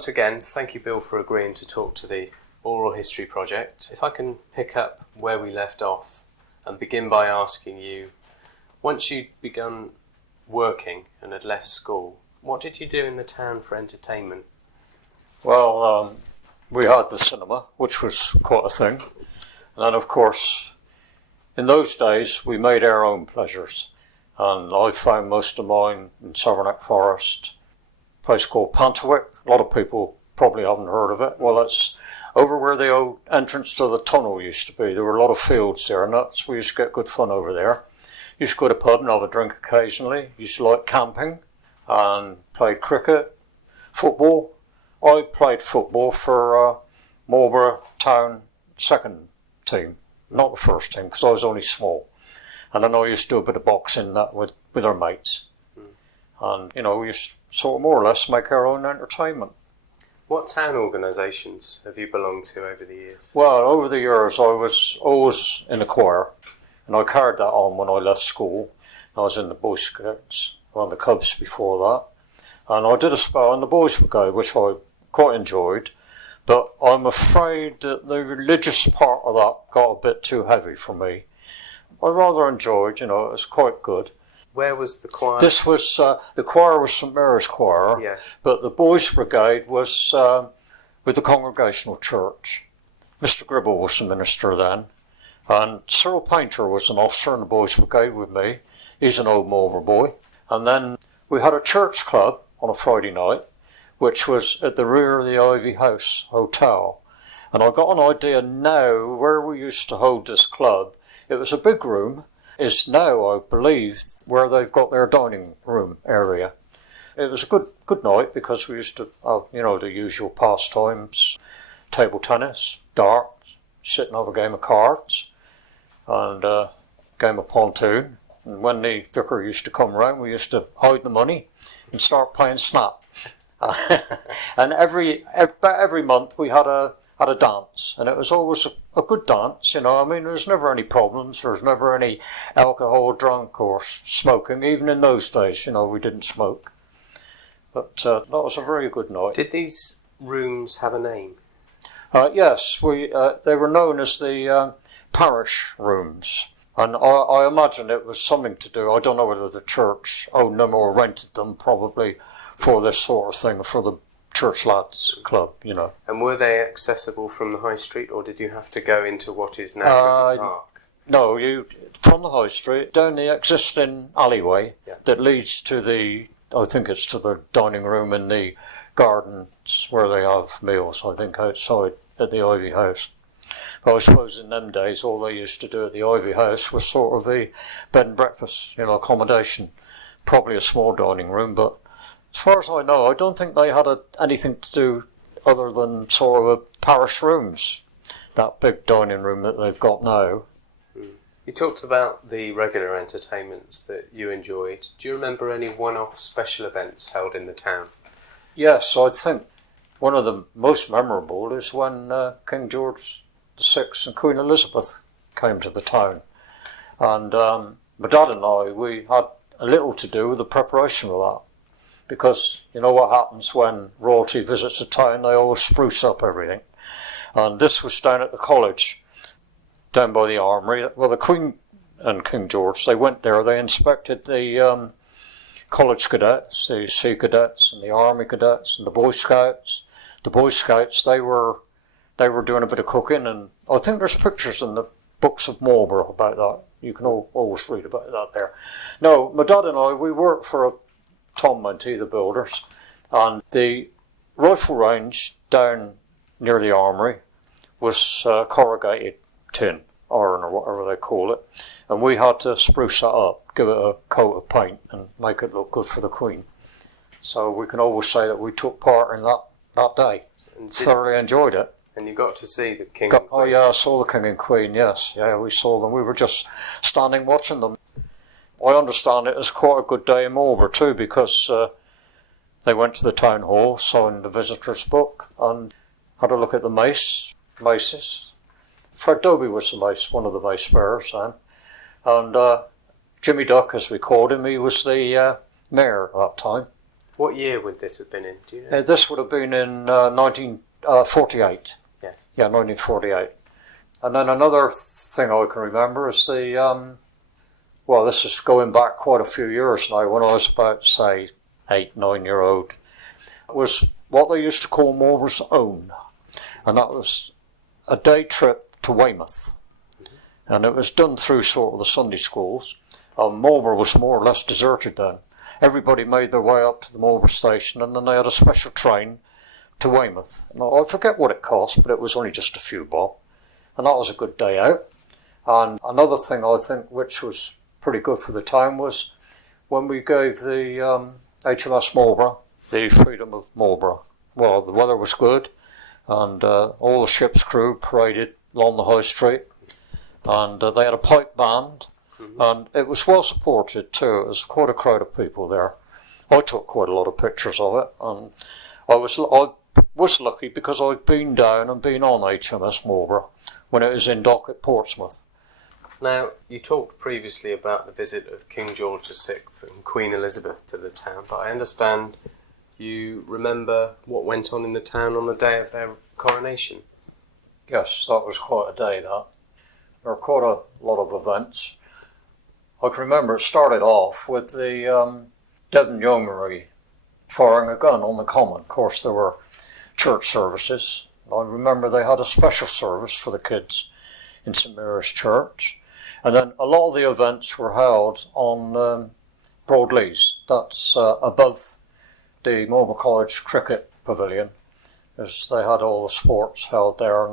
once again, thank you, Bill, for agreeing to talk to the Oral History Project. If I can pick up where we left off and begin by asking you, once you'd begun working and had left school, what did you do in the town for entertainment? Well, we had the cinema, which was quite a thing. And then, of course, in those days, we made our own pleasures. And I found most of mine in Savernake Forest, a place called Pantawick. A lot of people probably haven't heard of it. Well, it's over where the old entrance to the tunnel used to be. There were a lot of fields there, and we used to get good fun over there. Used to go to the pub and have a drink occasionally. Used to like camping and played cricket, football. I played football for Marlborough town second team, not the first team, because I was only small. And then I used to do a bit of boxing with our mates. And, we used to sort of more or less make our own entertainment. What town organisations have you belonged to over the years? Well, over the years I was always in a choir, and I carried that on when I left school. I was in the Boy Scouts, the Cubs before that. And I did a spell in the Boys Brigade, which I quite enjoyed. But I'm afraid that the religious part of that got a bit too heavy for me. I rather enjoyed, it was quite good. Where was the choir? This was, the choir was St Mary's Choir, yes. But the Boys Brigade was with the Congregational Church. Mr Gribble was the minister then, and Cyril Painter was an officer in the Boys Brigade with me. He's an old Marlborough boy. And then we had a church club on a Friday night, which was at the rear of the Ivy House Hotel. And I got an idea now where we used to hold this club. It was a big room, is now, I believe, where they've got their dining room area. It was a good night because we used to have, the usual pastimes, table tennis, darts, sit and have a game of cards, and a game of pontoon. And when the vicar used to come round, we used to hide the money and start playing snap. And every month we had a dance, and it was always a good dance, there was never any problems, there was never any alcohol, drunk or smoking. Even in those days, we didn't smoke. But that was a very good night. Did these rooms have a name? Yes, they were known as the parish rooms, and I imagine it was something to do, I don't know whether the church owned them or rented them, probably for this sort of thing, for the Church Lads Club, And were they accessible from the High Street, or did you have to go into what is now River Park? No, from the High Street, down the existing alleyway that leads to I think it's to the dining room and the gardens where they have meals, I think, outside at the Ivy House. But I suppose in them days all they used to do at the Ivy House was sort of a bed and breakfast, accommodation. Probably a small dining room, but as far as I know, I don't think they had anything to do other than sort of a parish rooms, that big dining room that they've got now. You talked about the regular entertainments that you enjoyed. Do you remember any one-off special events held in the town? Yes, I think one of the most memorable is when King George VI and Queen Elizabeth came to the town. And my dad and I, we had a little to do with the preparation of that. Because you know what happens when royalty visits a town, they always spruce up everything. And this was down at the college, down by the armoury. Well, the Queen and King George, they went there, they inspected the college cadets, the sea cadets and the army cadets and the Boy Scouts. The Boy Scouts, they were doing a bit of cooking, and I think there's pictures in the books of Marlborough about that. You can always read about that there. No, my dad and I, we worked for Tom Monty, the builders, and the rifle range down near the armoury was corrugated tin, iron or whatever they call it, and we had to spruce that up, give it a coat of paint and make it look good for the Queen. So we can always say that we took part in that day. And thoroughly enjoyed it. And you got to see the King and Queen? Oh yeah, I saw the King and Queen, yes. Yeah, we saw them. We were just standing watching them. I understand it was quite a good day in Marlborough too, because they went to the town hall, signed the visitors' book, and had a look at the maces. Fred Dobie was one of the mace bearers then, and Jimmy Duck, as we called him, he was the mayor at that time. What year would this have been in? Do you know? This would have been in 1948. Yes. Yeah, 1948. And then another thing I can remember is well, this is going back quite a few years now, when I was about, say, 8, 9-year-old, was what they used to call Marlborough's Own. And that was a day trip to Weymouth. And it was done through sort of the Sunday schools. Marlborough was more or less deserted then. Everybody made their way up to the Marlborough station, and then they had a special train to Weymouth. Now, I forget what it cost, but it was only just a few bob. And that was a good day out. And another thing I think which was pretty good for the time was when we gave the HMS Marlborough the freedom of Marlborough. Well, the weather was good, and all the ship's crew paraded along the high street, and they had a pipe band, and it was well supported too. It was quite a crowd of people there. I took quite a lot of pictures of it, and I was lucky because I've been down and been on HMS Marlborough when it was in dock at Portsmouth. Now, you talked previously about the visit of King George VI and Queen Elizabeth to the town, but I understand you remember what went on in the town on the day of their coronation. Yes, that was quite a day, that. There were quite a lot of events. I can remember it started off with the Devon Yeomanry firing a gun on the common. Of course, there were church services. I remember they had a special service for the kids in St Mary's Church. And then a lot of the events were held on Broadleys. That's above the Marlborough College Cricket Pavilion, as they had all the sports held there.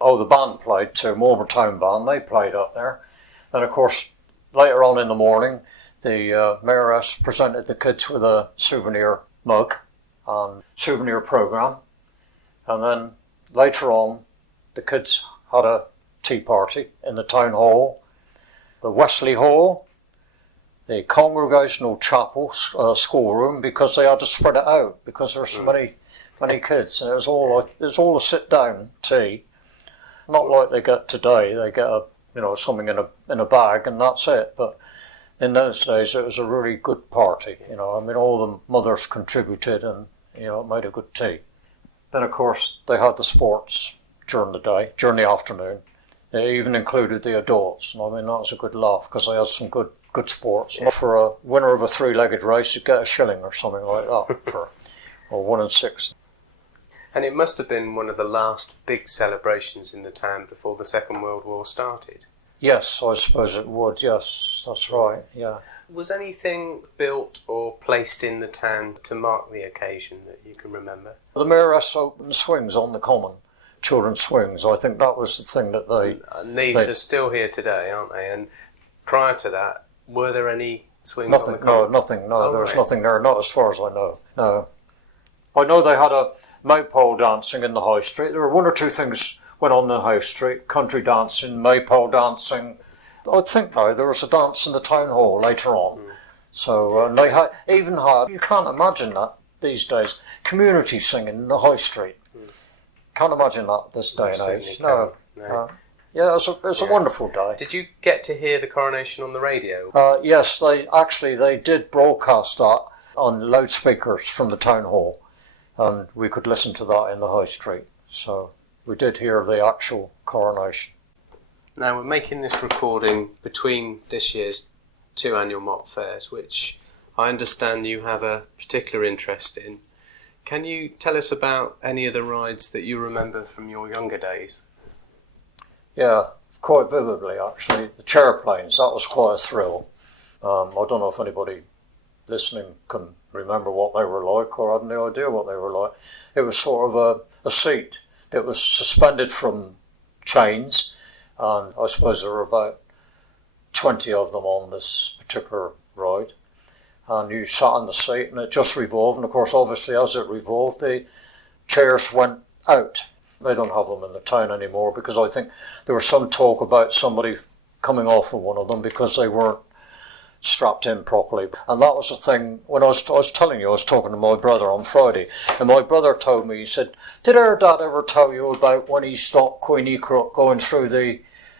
Oh, the band played too, Marlborough Town Band, they played up there. And of course, later on in the morning, the Mayoress presented the kids with a souvenir mug and souvenir programme. And then later on, the kids had a tea party in the town hall, the Wesley Hall, the Congregational Chapel schoolroom, because they had to spread it out because there were so many kids, and it was all a sit down tea, not like they get today. They get something in a bag and that's it. But in those days, it was a really good party. All the mothers contributed, and it made a good tea. Then of course they had the sports during the afternoon. They even included the adults, and that was a good laugh because they had some good sports. Yeah. For a winner of a 3-legged race, you'd get a shilling or something like that, or 1 and 6. And it must have been one of the last big celebrations in the town before the Second World War started. Yes, I suppose it would, yes, that's right, yeah. Was anything built or placed in the town to mark the occasion that you can remember? The Mayoress opened swings on the common. Children's swings. I think that was the thing that And these are still here today, aren't they? And prior to that, were there any swings nothing, on the common? Nothing. There was nothing there, not as far as I know. No. I know they had a maypole dancing in the high street. There were 1 or 2 things went on in the high street. Country dancing, maypole dancing. I think there was a dance in the town hall later on. So and they even had, you can't imagine that these days, community singing in the high street. Can't imagine that this day and age. No. Yeah, it was a wonderful day. Did you get to hear the coronation on the radio? Yes, they did broadcast that on loudspeakers from the town hall, and we could listen to that in the high street. So we did hear the actual coronation. Now we're making this recording between this year's 2 annual mock fairs, which I understand you have a particular interest in. Can you tell us about any of the rides that you remember from your younger days? Yeah, quite vividly actually. The chairplanes, that was quite a thrill. I don't know if anybody listening can remember what they were like or had any idea what they were like. It was sort of a seat. It was suspended from chains, and I suppose there were about 20 of them on this particular ride. And you sat in the seat and it just revolved, and of course obviously as it revolved the chairs went out. They don't have them in the town anymore because I think there was some talk about somebody coming off of one of them because they weren't strapped in properly. And that was the thing, when I was telling you, I was talking to my brother on Friday, and my brother told me, he said, did our dad ever tell you about when he stopped Queenie Crook going through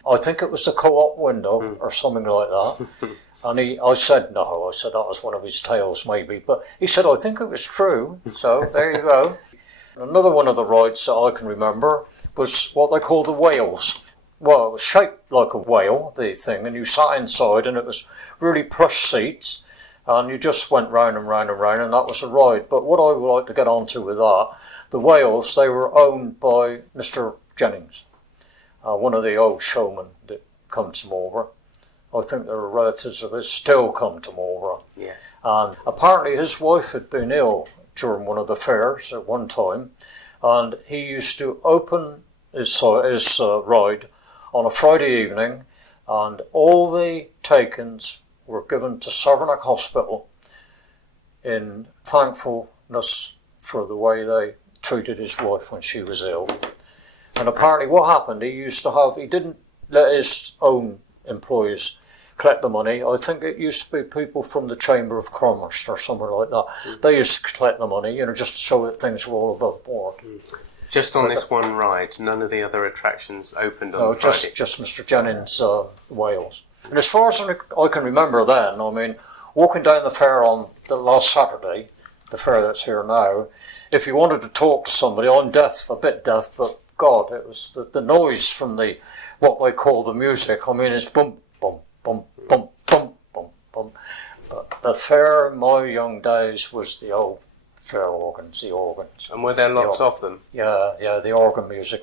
I think it was the co-op window or something like that, And I said no. I said that was one of his tales, maybe. But he said, I think it was true. So there you go. Another one of the rides that I can remember was what they called the whales. Well, it was shaped like a whale, the thing, and you sat inside, and it was really plush seats, and you just went round and round and round, and that was a ride. But what I would like to get onto with that, the whales, they were owned by Mr. Jennings, one of the old showmen that come to Marlborough. I think there are relatives of his still come to Marlborough. Yes. And apparently his wife had been ill during one of the fairs at one time, and he used to open his ride on a Friday evening, and all the takings were given to Savernake Hospital in thankfulness for the way they treated his wife when she was ill. And apparently what happened, he didn't let his own employees collect the money. I think it used to be people from the Chamber of Commerce or somewhere like that. They used to collect the money, just to show that things were all above board. Just on this one ride, none of the other attractions opened on Friday? Just Mr. Jennings' Wales. And as far as I can remember then, I mean, walking down the fair on the last Saturday, the fair that's here now, if you wanted to talk to somebody, I'm deaf, a bit deaf, but God, it was the noise from what they call the music. I mean, it's bum, bum, bum, bum, bum, bum, bum. But the fair in my young days was the old fair organs, the organs. And were there lots of them? Yeah, the organ music.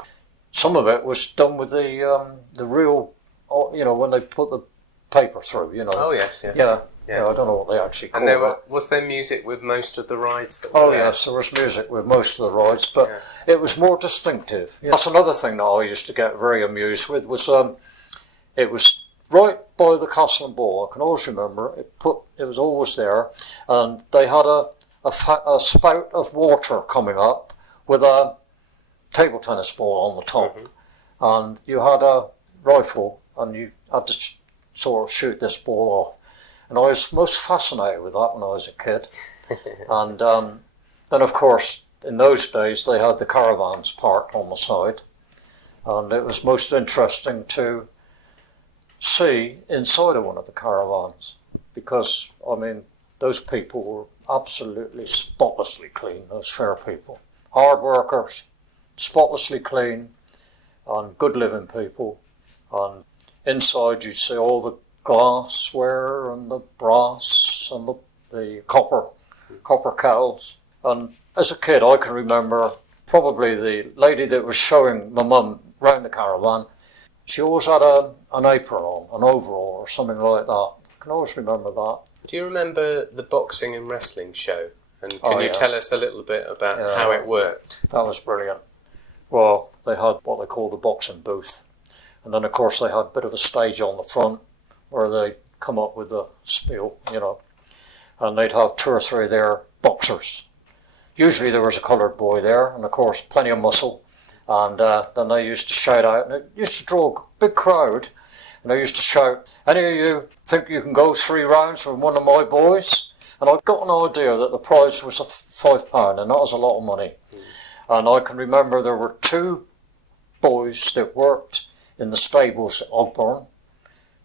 Some of it was done with the real, when they put the paper through, Oh, yes, Yeah, I don't know what they actually call it. Was there music with most of the rides? Yes, there was music with most of the rides, but it was more distinctive. That's another thing that I used to get very amused with, was it was right by the Castle and Ball. I can always remember it was always there, and they had a spout of water coming up with a table tennis ball on the top, and you had a rifle, and you had to sort of shoot this ball off. And I was most fascinated with that when I was a kid. And then, of course, in those days, they had the caravans parked on the side, and it was most interesting to see inside of one of the caravans, because, I mean, those people were absolutely spotlessly clean, those fair people. Hard workers, spotlessly clean, and good living people. And inside you'd see all the glassware and the brass and the copper kettles. And as a kid, I can remember probably the lady that was showing my mum round the caravan. She always had an apron on, an overall or something like that. I can always remember that. Do you remember the boxing and wrestling show? And can you tell us a little bit about how it worked? That was brilliant. Well, they had what they call the boxing booth. And then, of course, they had a bit of a stage on the front where they come up with the spiel, and they'd have 2 or 3 there boxers. Usually there was a coloured boy there, and of course plenty of muscle, and then they used to shout out, and it used to draw a big crowd, and they used to shout, "Any of you think you can go 3 rounds with one of my boys?" And I got an idea that the prize was £5, and that was a lot of money. And I can remember there were 2 boys that worked in the stables at Ogburn,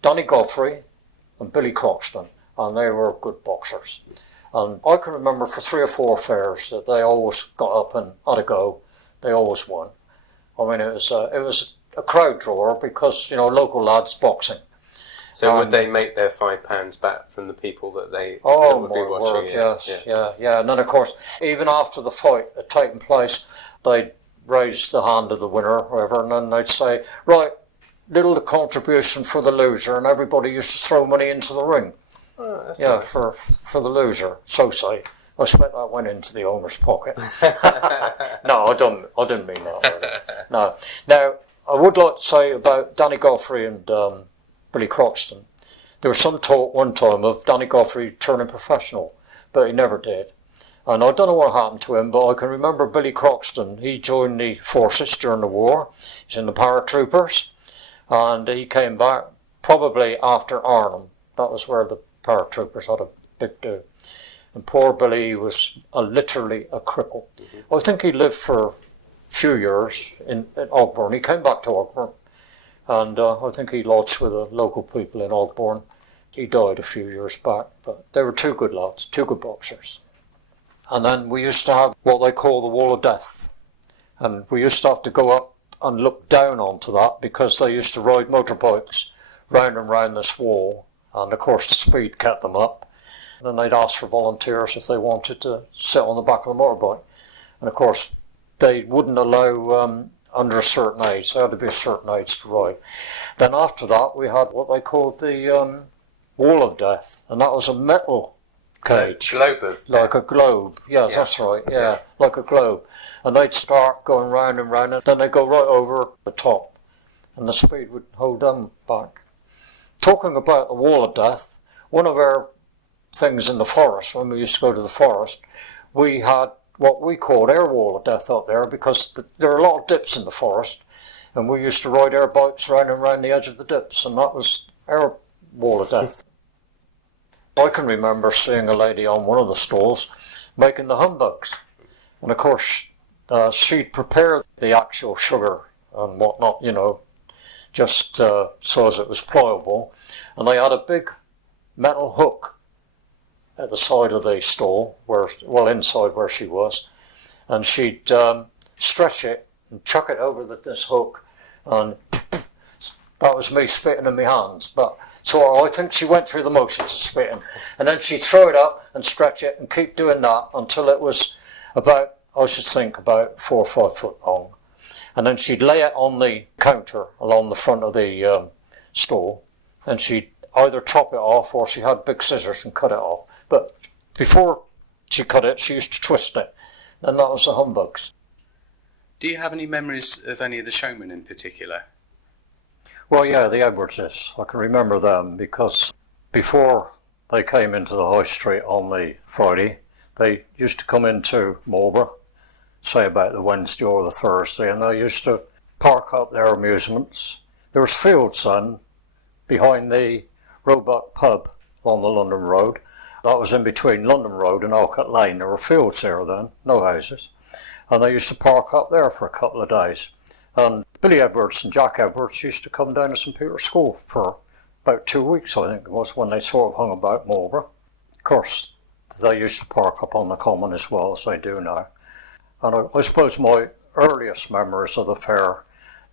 Danny Godfrey and Billy Croxton, and they were good boxers. And I can remember for 3 or 4 fairs that they always got up and had a go. They always won. I mean, it was a crowd drawer because, local lads boxing. So would they make their £5 back from the people that they would be watching? Word, yes, yeah. And then, of course, even after the fight had taken place, they'd raise the hand of the winner or whatever, and then they'd say, right, little contribution for the loser, and everybody used to throw money into the ring. Oh, that's nice. for the loser, so say. I expect that went into the owner's pocket. No, I didn't mean that. Really. No. Now, I would like to say about Danny Godfrey and Billy Croxton. There was some talk one time of Danny Godfrey turning professional, but he never did. And I don't know what happened to him, but I can remember Billy Croxton. He joined the forces during the war. He's in the paratroopers. And he came back probably after Arnhem. That was where the paratroopers had a big do. And poor Billy was literally a cripple. I think he lived for a few years in Ogburn. He came back to Ogburn. And I think he lodged with the local people in Ogburn He died a few years back, but they were two good lads, two good boxers. And then we used to have what they call the Wall of Death. And we used to have to go up and look down onto that because they used to ride motorbikes round and round this wall. And of course the speed kept them up. And then they'd ask for volunteers if they wanted to sit on the back of the motorbike. And of course they wouldn't allow under a certain age. There had to be a certain age to ride. Then after that we had what they called the Wall of Death. And that was a metal cage. Globe of like a globe. Yes, yeah. That's right. Yeah, like a globe. And they'd start going round and round, and then they'd go right over the top, and the speed would hold them back. Talking about the Wall of Death, one of our things in the forest, when we used to go to the forest, we had what we called our Wall of Death up there because there are a lot of dips in the forest, and we used to ride our bikes round and round the edge of the dips, and that was our Wall of Death. I can remember seeing a lady on one of the stalls making the humbugs. And of course, she'd prepared the actual sugar and whatnot, just so as it was pliable. And they had a big metal hook at the side of the stall, inside where she was. And she'd stretch it and chuck it over this hook, and that was me spitting in my hands. But so I think she went through the motions of spitting, and then she'd throw it up and stretch it and keep doing that until it was about 4 or 5 foot long. And then she'd lay it on the counter along the front of the stall, and she'd either chop it off or she had big scissors and cut it off. But before she cut it, she used to twist it, and that was the humbugs. Do you have any memories of any of the showmen in particular? Well, yeah, the Edwardses. I can remember them because before they came into the high street on the Friday, they used to come into Marlborough, say about the Wednesday or the Thursday, and they used to park up their amusements. There was fields then behind the Roebuck pub on the London Road. That was in between London Road and Alcott Lane. There were fields there then, no houses. And they used to park up there for a couple of days. And Billy Edwards and Jack Edwards used to come down to St Peter's School for about 2 weeks, I think it was, when they sort of hung about Marlborough. Of course, they used to park up on the common as well as they do now. And I suppose my earliest memories of the fair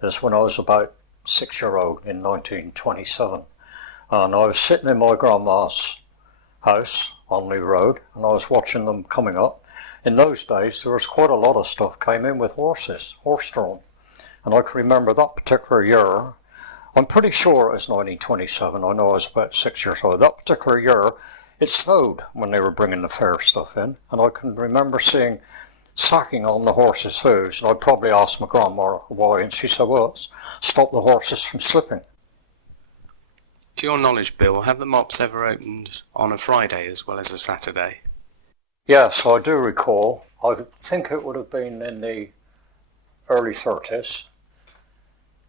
is when I was about 6-year-old in 1927. And I was sitting in my grandma's house on New Road, and I was watching them coming up. In those days, there was quite a lot of stuff came in with horses, horse-drawn. And I can remember that particular year, I'm pretty sure it was 1927, I know I was about 6 years old. That particular year, it snowed when they were bringing the fair stuff in, and I can remember seeing sacking on the horses' hooves, and I probably asked my grandma why, and she said, well, it's stop the horses from slipping. To your knowledge, Bill, have the mops ever opened on a Friday as well as a Saturday? Yes, I do recall. I think it would have been in the early 30s.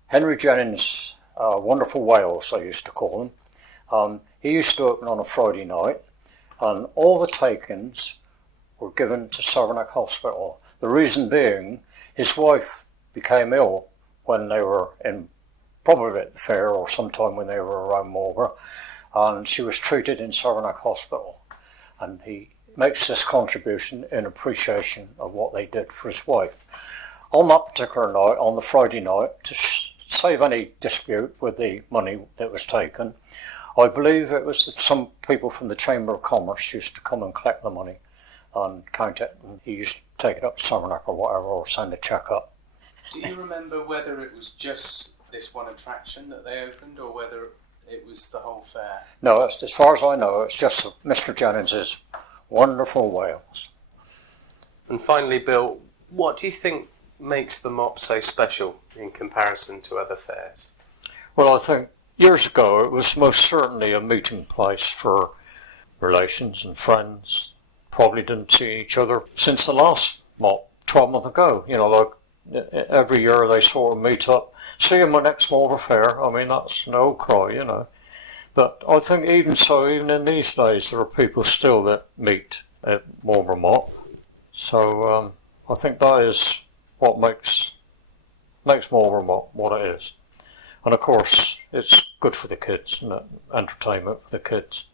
Henry Jennings, Wonderful Wales, I used to call him. He used to open on a Friday night, and all the takings were given to Saranac Hospital. The reason being, his wife became ill when they were in, probably at the fair or sometime when they were around Marlborough, and she was treated in Saranac Hospital. And he makes this contribution in appreciation of what they did for his wife. On that particular night, on the Friday night, to save any dispute with the money that was taken, I believe it was that some people from the Chamber of Commerce used to come and collect the money and count it, and he used to take it up to Saranac or whatever, or send a cheque up. Do you remember whether it was just this one attraction that they opened, or whether it was the whole fair? No, as far as I know, it's just Mr. Jennings's Wonderful Wales. And finally, Bill, what do you think makes the mop so special in comparison to other fairs? Well, I think years ago it was most certainly a meeting place for relations and friends. Probably didn't see each other since the last mop 12 months ago. Like every year they sort of meet up. See you in my next Marlborough fair. I mean, that's no cry. But I think even so, even in these days, there are people still that meet at Marlborough Mop. So I think that is what makes Marlborough Mop what it is. And of course, it's good for the kids, isn't it? Entertainment for the kids.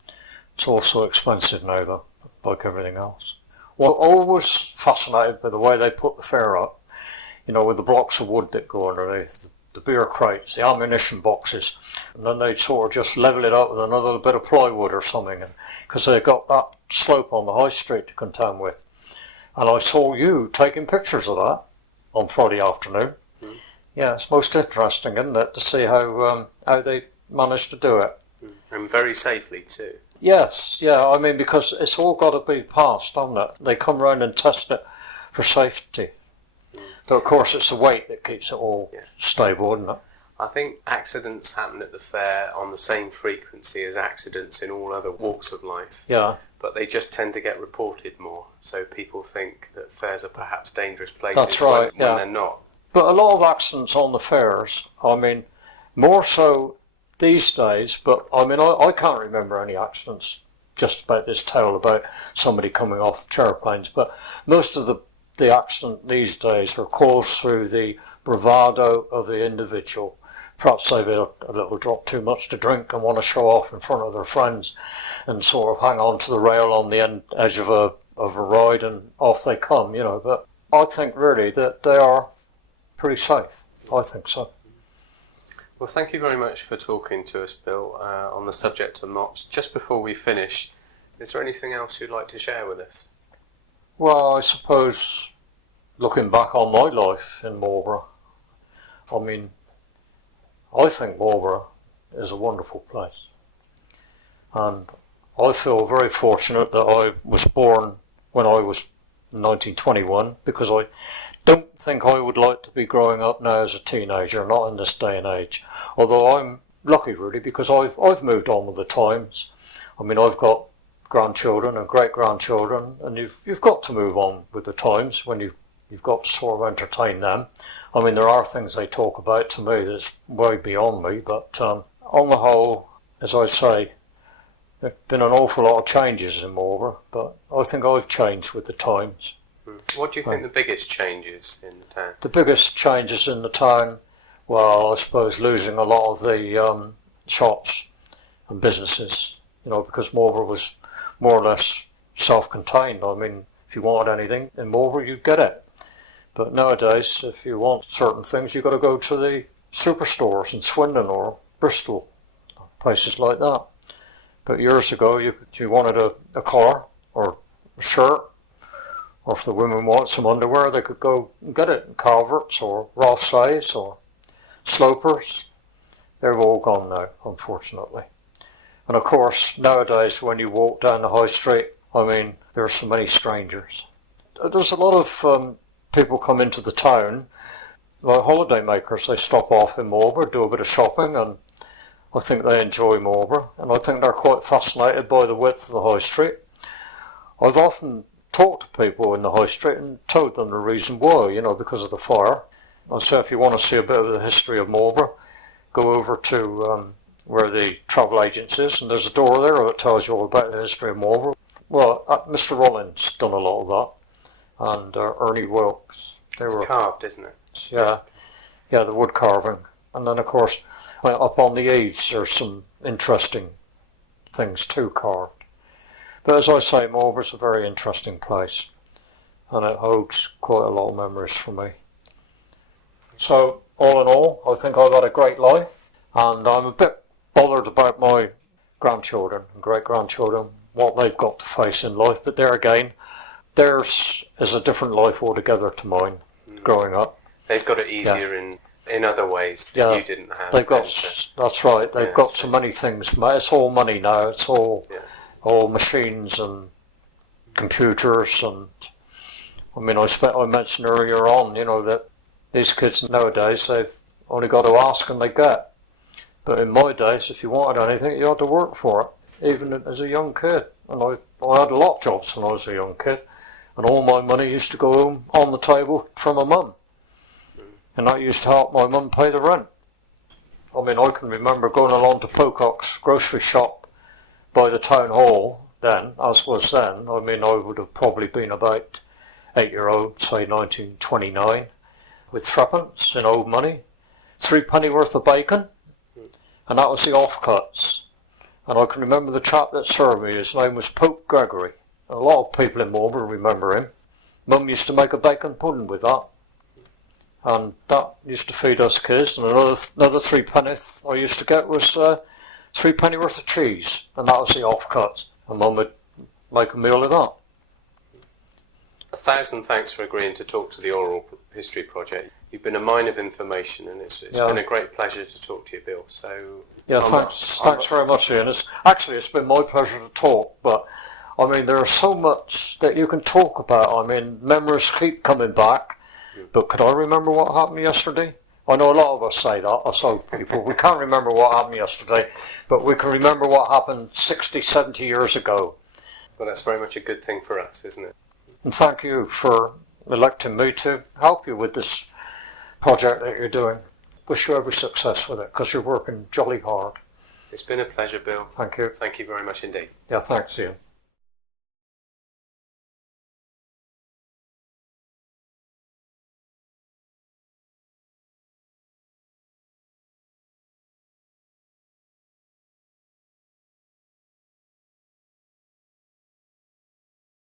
It's also expensive now, though, like everything else. Well, always fascinated by the way they put the fair up, with the blocks of wood that go underneath, the beer crates, the ammunition boxes, and then they'd sort of just level it up with another bit of plywood or something, because they got that slope on the high street to contend with. And I saw you taking pictures of that on Friday afternoon. Mm. Yeah, it's most interesting, isn't it, to see how they managed to do it. And very safely too. Yes, yeah, I mean, because it's all got to be passed, doesn't it? They come round and test it for safety. Though, of course, it's the weight that keeps it all stable, isn't it? I think accidents happen at the fair on the same frequency as accidents in all other walks of life. Yeah. But they just tend to get reported more, so people think that fairs are perhaps dangerous places. That's right, when they're not. But a lot of accidents on the fairs, I mean, more so these days, but I mean, I can't remember any accidents just about this tale about somebody coming off the aeroplanes, but most of the accident these days are caused through the bravado of the individual. Perhaps they've had a little drop too much to drink and want to show off in front of their friends and sort of hang on to the rail on the edge of a ride and off they come, But I think really that they are pretty safe. I think so. Well, thank you very much for talking to us, Bill, on the subject of mops. Just before we finish, is there anything else you'd like to share with us? Well, I suppose, looking back on my life in Marlborough, I mean, I think Marlborough is a wonderful place. And I feel very fortunate that I was born when I was 1921, because I don't think I would like to be growing up now as a teenager, not in this day and age. Although I'm lucky, really, because I've moved on with the times. I mean, I've got grandchildren and great-grandchildren, and you've got to move on with the times when you've got to sort of entertain them. I mean, there are things they talk about to me that's way beyond me, but on the whole, as I say, there have been an awful lot of changes in Marlborough, but I think I've changed with the times. What do you think the biggest changes in the town? The biggest changes in the town, well, I suppose losing a lot of the shops and businesses, because Marlborough was more or less self-contained. I mean, if you wanted anything in Marlborough, you'd get it. But nowadays, if you want certain things, you've got to go to the superstores in Swindon or Bristol, places like that. But years ago, if you wanted a car or a shirt, or if the women want some underwear, they could go and get it in Calvert's or Rothsay's or Sloper's. They've all gone now, unfortunately. And of course, nowadays, when you walk down the high street, I mean, there are so many strangers. There's a lot of people come into the town, like holiday makers. They stop off in Marlborough, do a bit of shopping, and I think they enjoy Marlborough. And I think they're quite fascinated by the width of the high street. I've often talked to people in the high street and told them the reason why, because of the fire. I say, if you want to see a bit of the history of Marlborough, go over to where the travel agents is, and there's a door there that tells you all about the history of Marlborough. Well, Mr. Rollins done a lot of that, and Ernie Wilkes. It's carved, isn't it? Yeah, the wood carving. And then, of course, up on the eaves there's some interesting things too carved. But as I say, Marlborough's a very interesting place, and it holds quite a lot of memories for me. So, all in all, I think I've had a great life, and I'm a bit bothered about my grandchildren and great-grandchildren, what they've got to face in life, but there again, theirs is a different life altogether to mine, growing up. They've got it easier in other ways that you didn't have. That's right, they've got so many things. It's all money now, it's all machines and computers, and I mean, I mentioned earlier on, that these kids nowadays, they've only got to ask and they get. But in my days, if you wanted anything, you had to work for it, even as a young kid. And I had a lot of jobs when I was a young kid, and all my money used to go home on the table from my mum. And that used to help my mum pay the rent. I mean, I can remember going along to Pocock's grocery shop by the town hall then, as was then. I mean, I would have probably been about 8-year-old, say 1929, with threepence in old money, 3 penny worth of bacon, and that was the offcuts. And I can remember the chap that served me, his name was Pope Gregory. A lot of people in Marlborough remember him. Mum used to make a bacon pudding with that. And that used to feed us kids. And another threepenny I used to get was 3 penny worth of cheese. And that was the offcut. And Mum would make a meal of that. 1,000 thanks for agreeing to talk to the Oral History Project. You've been a mine of information, and it's been a great pleasure to talk to you, Bill. So yeah, thanks very much, Ian. It's been my pleasure to talk, but I mean, there's so much that you can talk about. I mean, memories keep coming back, but could I remember what happened yesterday? I know a lot of us say that, us old people. We can't remember what happened yesterday, but we can remember what happened 60, 70 years ago. Well, that's very much a good thing for us, isn't it? And thank you for electing me to help you with this project that you're doing. Wish you every success with it, because you're working jolly hard. It's been a pleasure, Bill. Thank you. Thank you very much indeed. Yeah, thanks, Ian.